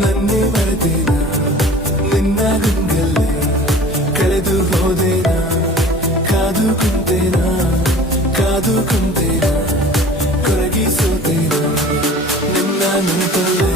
ನನ್ನೇ ಮರೆತೇನಾ ನಿನ್ನ ಗುಂಗಲ್ಲೇ ಕಳೆದು ಹೋದೇನಾ ಕಾದು ಕುಂತೇನಾ ಕಾದು ಕುಂತೇನಾ ಕೊರಗಿಸೋತೇನಾ ನಿನ್ನ ನೆನಪಲ್ಲೇ